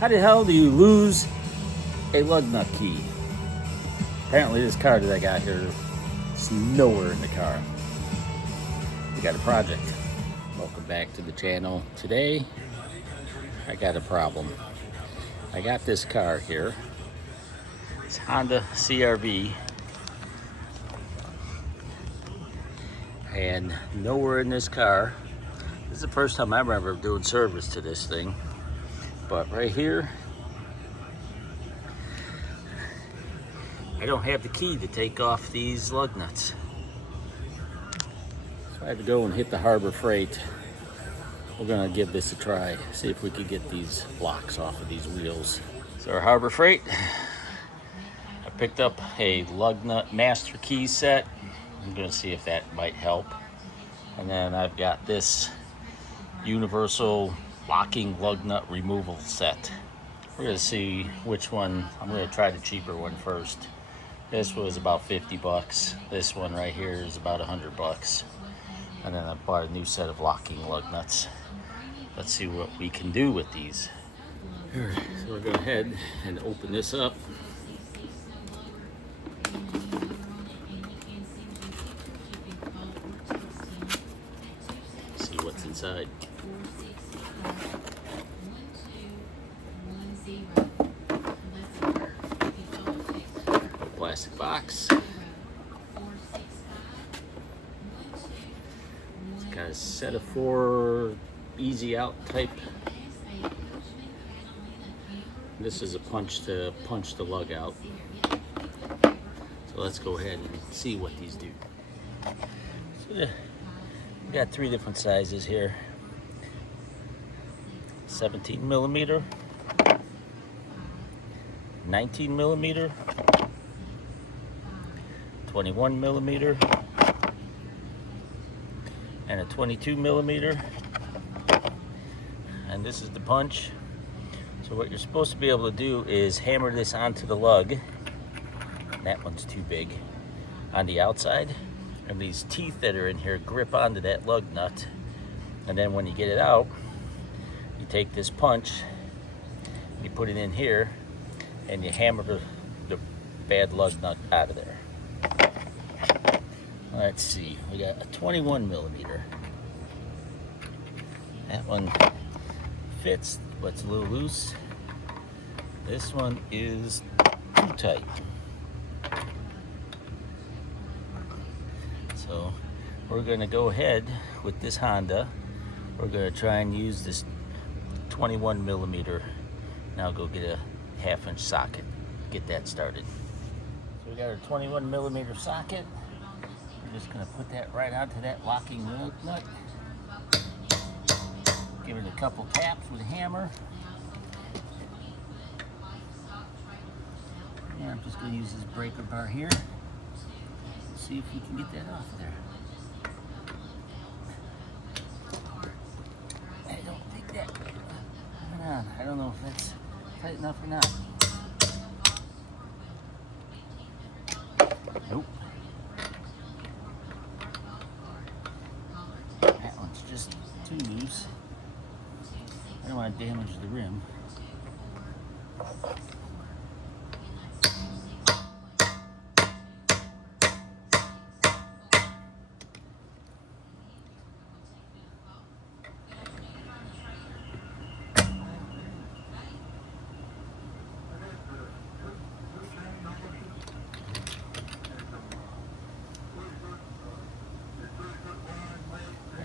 How the hell do you lose a lug nut key? Apparently this car that I got here is nowhere in the car. We got a project. Welcome back to the channel. Today, I got a problem. I got this car here. It's Honda CR-V. And nowhere in this car, this is the first time I remember doing service to this thing. But right here, I don't have the key to take off these lug nuts. So I had to go and hit the Harbor Freight. We're gonna give this a try, see if we could get these blocks off of these wheels. So our Harbor Freight, I picked up a lug nut master key set. I'm gonna see if that might help. And then I've got this universal locking lug nut removal set. We're gonna see which one. I'm gonna try the cheaper one first. This was about 50 bucks. This one right here is about 100 bucks. And then I bought a new set of locking lug nuts. Let's see what we can do with these. All right, so we're gonna go ahead and open this up. See what's inside. Plastic box. It's got a set of 4 easy out type. This is a punch to punch the lug out. So let's go ahead and see what these do. So we got 3 different sizes here. 17 millimeter, 19 millimeter, 21 millimeter, and a 22 millimeter. And this is the punch. So what you're supposed to be able to do is hammer this onto the lug. That one's too big. On the outside, and these teeth that are in here grip onto that lug nut. And then when you get it out, you take this punch, you put it in here, and you hammer the bad lug nut out of there. Let's see, we got a 21 millimeter. That one fits, but it's a little loose. This one is too tight. So we're gonna go ahead with this Honda. We're gonna try and use this 21 millimeter. Now go get a 1/2 inch socket, get that started. So we got our 21 millimeter socket. We're just gonna put that right onto that locking lug nut. Give it a couple taps with a hammer. And I'm just gonna use this breaker bar here. See if we can get that off there. I don't think that, I don't know if that's tight enough or not. Nope. That one's just too loose. I don't want to damage the rim.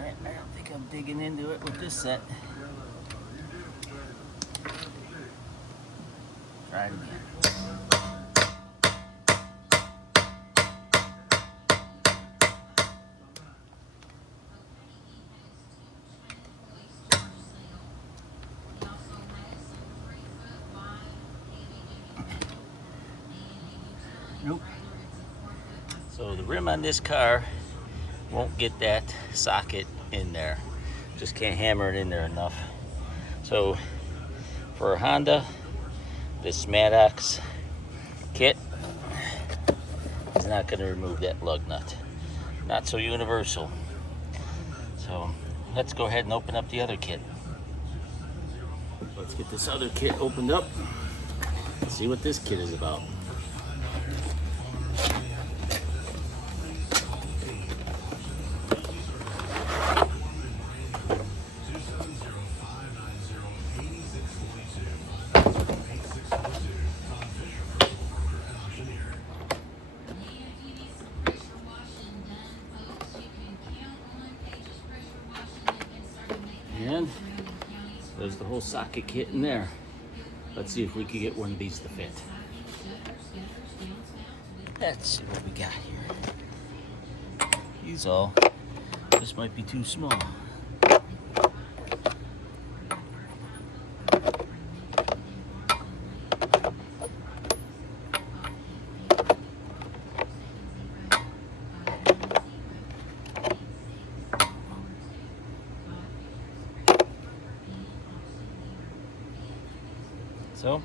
I don't think I'm digging into it with this set. Try it again. Nope. So the rim on this car won't get that socket in there. Just can't hammer it in there enough. So for a Honda, this Maddox kit is not going to remove that lug nut. Not so universal. So let's go ahead and open up the other kit. Let's get this other kit opened up. See what this kit is about. And there's the whole socket kit in there. Let's see if we can get one of these to fit. Let's see what we got here. These all. This might be too small. So,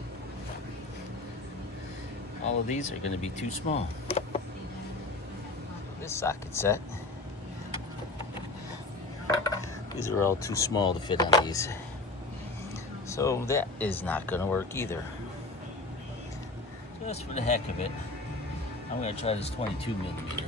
all of these are going to be too small. This socket set, these are all too small to fit on these. So that is not going to work either. Just for the heck of it, I'm going to try this 22 millimeter.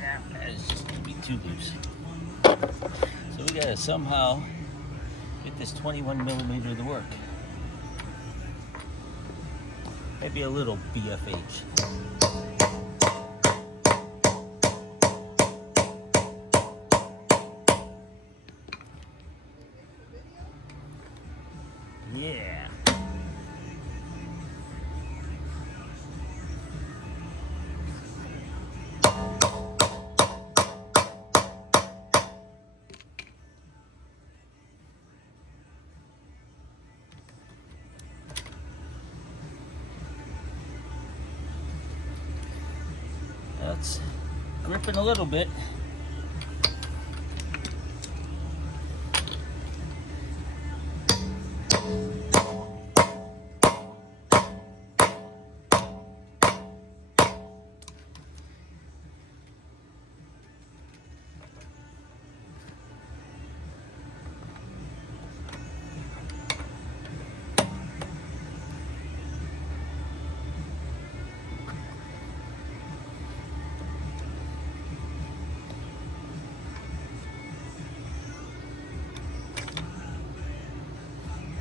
That is just going to be too loose. So we got to somehow get this 21 millimeter to work. Maybe a little BFH. Yeah. That's gripping a little bit.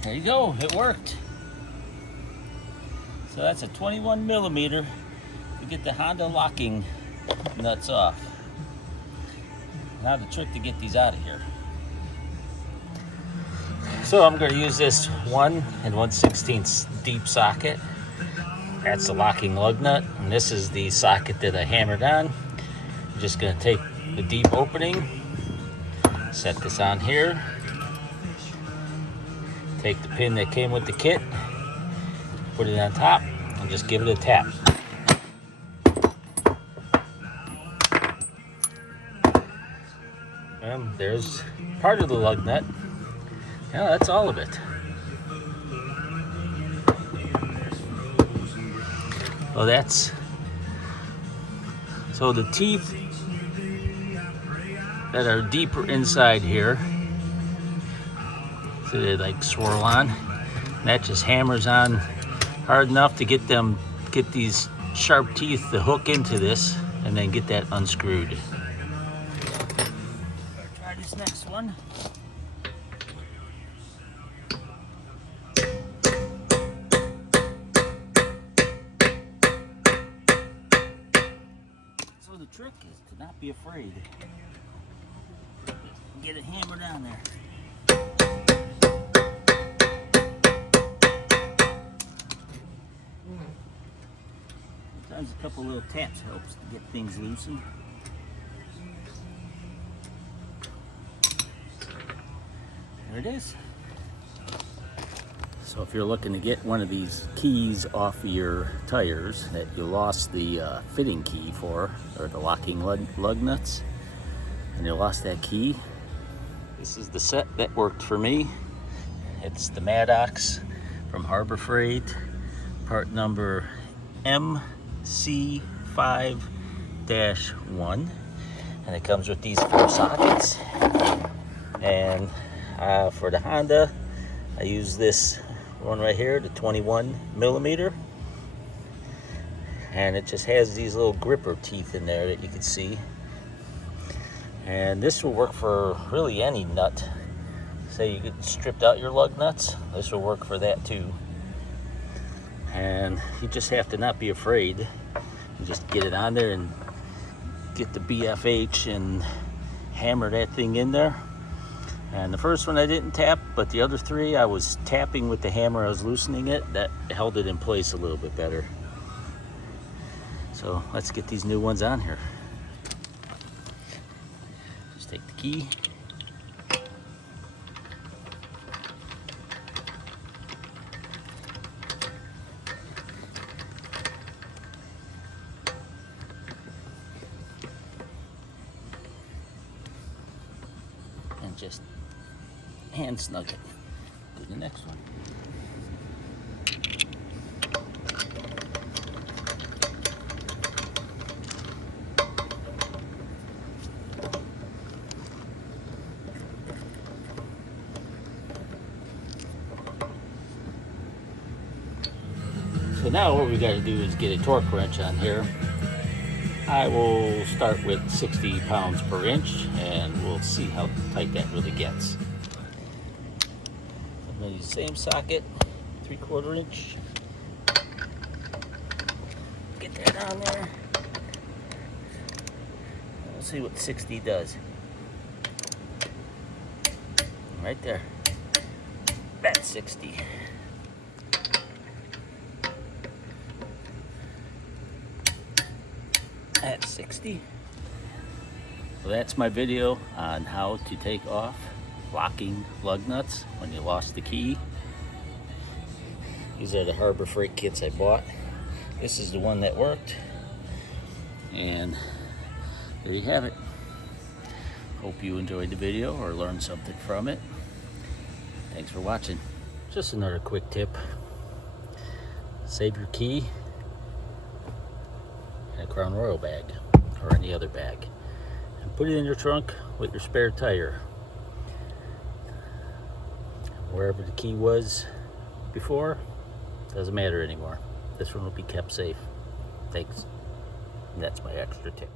There you go, it worked. So that's a 21 millimeter to get the Honda locking nuts off. Now the trick to get these out of here. So I'm going to use this 1 1/16 deep socket. That's the locking lug nut, and this is the socket that I hammered on. I'm just going to take the deep opening, set this on here. Take the pin that came with the kit, put it on top, and just give it a tap. And there's part of the lug nut. Yeah, that's all of it. Well, so the teeth that are deeper inside here, so they like swirl on. That just hammers on hard enough to get these sharp teeth to hook into this, and then get that unscrewed. Try this next one. So the trick is to not be afraid. Get it hammered down there. Sometimes a couple little taps helps to get things loosened. There it is. So if you're looking to get one of these keys off of your tires that you lost the fitting key for, or the locking lug nuts, and you lost that key, this is the set that worked for me. It's the Maddox from Harbor Freight, part number MC5-1. And it comes with these 4 sockets. And for the Honda, I use this one right here, the 21 millimeter. And it just has these little gripper teeth in there that you can see. And this will work for really any nut. Say you get stripped out your lug nuts, this will work for that too. And you just have to not be afraid. You just get it on there and get the BFH and hammer that thing in there. And the first one I didn't tap, but the other 3 I was tapping with the hammer. I was loosening it. That held it in place a little bit better. So let's get these new ones on here. Just take the key. And just hand snug it to the next one. So now what we got to do is get a torque wrench on here. I will start with 60 pounds per inch and we'll see how tight that really gets. I'm going to use the same socket, 3/4 inch. Get that on there. We'll see what 60 does. Right there. That's 60. At 60. Well, that's my video on how to take off locking lug nuts when you lost the key. These are the Harbor Freight kits I bought. This is the one that worked. And there you have it. Hope you enjoyed the video or learned something from it. Thanks for watching. Just another quick tip. Save your key in a Crown Royal bag or any other bag and put it in your trunk with your spare tire. Wherever the key was before, doesn't matter anymore. This one will be kept safe. Thanks. And that's my extra tip.